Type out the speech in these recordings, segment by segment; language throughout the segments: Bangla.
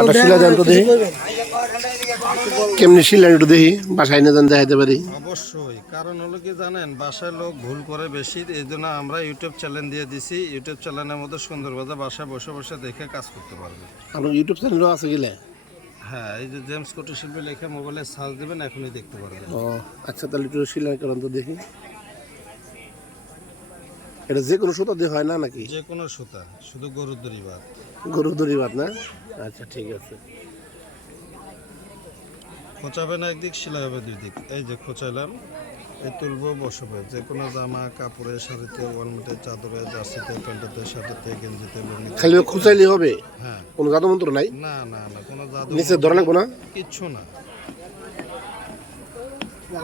একটা শিলা দেন তো দেখি। কেমনি শিলা একটু দেখি বাসায় না দেন দেখাইতে পারি। অবশ্যই কারণ হলো কি জানেন বাসায় লোক ভুল করে বেশি এই জন্য আমরা ইউটিউব চ্যানেল দিয়ে দিছি। ইউটিউব চ্যানেলের মধ্যে সুন্দরভাবে বাসায় বসে বসে দেখে কাজ করতে পারবে আপনার ইউটিউব চ্যানেলও আছে গেলে? হ্যাঁ এই যে জেমস কোটি শিল্পী লেখা মোবাইলে সার্চ দেবেন এখনই দেখতে পারবেন। ও আচ্ছা তাহলে একটু শিলা করেন তো দেখি। এটা যে কোনো সুতা দিয়ে হয় না নাকি? যে কোনো সুতা শুধু গরুর দড়ি বাদ। গরু দড়ি বাদ না? আচ্ছা ঠিক আছে। খোঁচাবে না একদিক সেলাই হবে দুই দিক এই যে খোঁচাইলাম এই তুলবো বসবে। যে কোনো জামা কাপড়ে শাড়িতে ওয়ালমেটে চাদরে জার্সিতে প্যান্টেতে শার্টেতে গেঞ্জিতে খালি খোঁচাইলে হবে? হ্যাঁ। কোনো জাদু মন্ত্র নাই? না না না কোনো জাদু নিচে ধরে লাগবো না? কিচ্ছু না।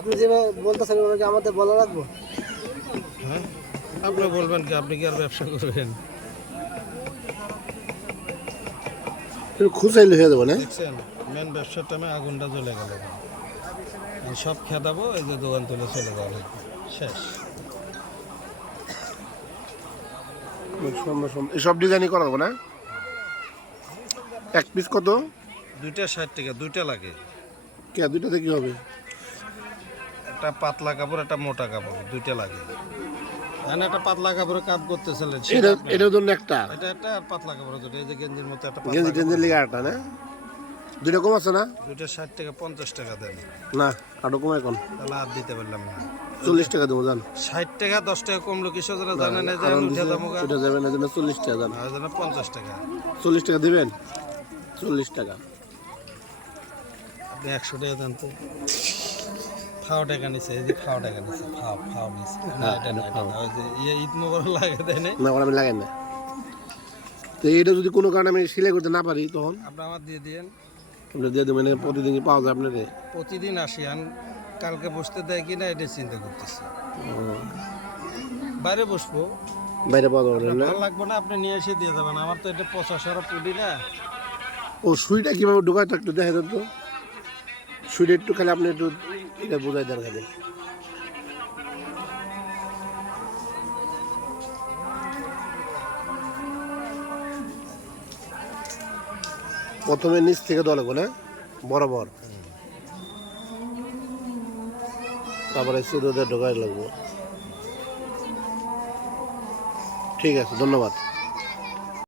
আপনি যেভাবে বলতেছেন আমাদের বলা রাখব হ্যাঁ? আপনি বলবেন কি আপনি কি আর ব্যবসা করবেন? খুচাইলে হয়ে যাবে না? দেখছেন মেন ব্যবসার টাইমে আগুনটা জ্বলে গেল। সব খেদাবো এই যে দোকান তুলে চলে যাওয়া শেষ। সব ডিজাইনই করা যাবে না? এক পিস কত? দুইটা ষাট টাকা দুইটা লাগে। কে দুইটাতে কি হবে? একটা পাতলা কাপড় একটা মোটা কাপড় দুইটা লাগে। মানে একটা পাতলা কাপড়ে কাপ করতেছিলেন। এটা এটার জন্য একটা। এটা একটা আর পাতলা কাপড় দুটো এই যে গেঞ্জির মতো একটা গেঞ্জি টেঞ্জির লিগে একটা না? দুইটা কম আছে না? দুইটা ষাট টাকা পঞ্চাশ টাকা দেন। না আরও কম তাহলে আর দিতে পারলাম না। চল্লিশ টাকা দেবো জান। ষাট টাকা দশ টাকা কমলো কিসব যারা জানেন? এই যে আরাম উঠে যাবেন এই জন্য চল্লিশ টাকা জান। আর জন্য পঞ্চাশ টাকা। চল্লিশ টাকা দিবেন? চল্লিশ টাকা। আপনি একশো টাকা দেন তো। ফাও টাকা নিছে এই যে ফাও টাকা নিছে ফাও ফাও নিছে। না এটা না এটা না ওই যে ইয়ে ঈদ মোবাইল লাগে দেয় না? না ওরা আমি লাগাই না। তো এইটা যদি কোনো কারণে আমি সেলাই করতে না পারি তখন? আপনি আমার দিয়ে দিয়েন। আপনি দিয়ে দেবেন প্রতিদিন কি পাওয়া যায় আপনার প্রতিদিন আসি আন কালকে বসতে দেয় কিনা এটা চিন্তা করতেছি। বাইরে বসবো। বাইরে পাওয়া যাবে না ভালো লাগবে না আপনি নিয়ে এসে দিয়ে যাবেন। আমার তো এটা পচা সারা পুডি না। ও সুইটা কীভাবে ঢোকায় একটু দেখা তো। সুইটা একটু খালি আপনি একটু এটা বোঝাই খালি প্রথমে নিচ থেকে লাগবে না বরাবর। তারপরে সুদে ঢোকাই লাগবো। ঠিক আছে, ধন্যবাদ।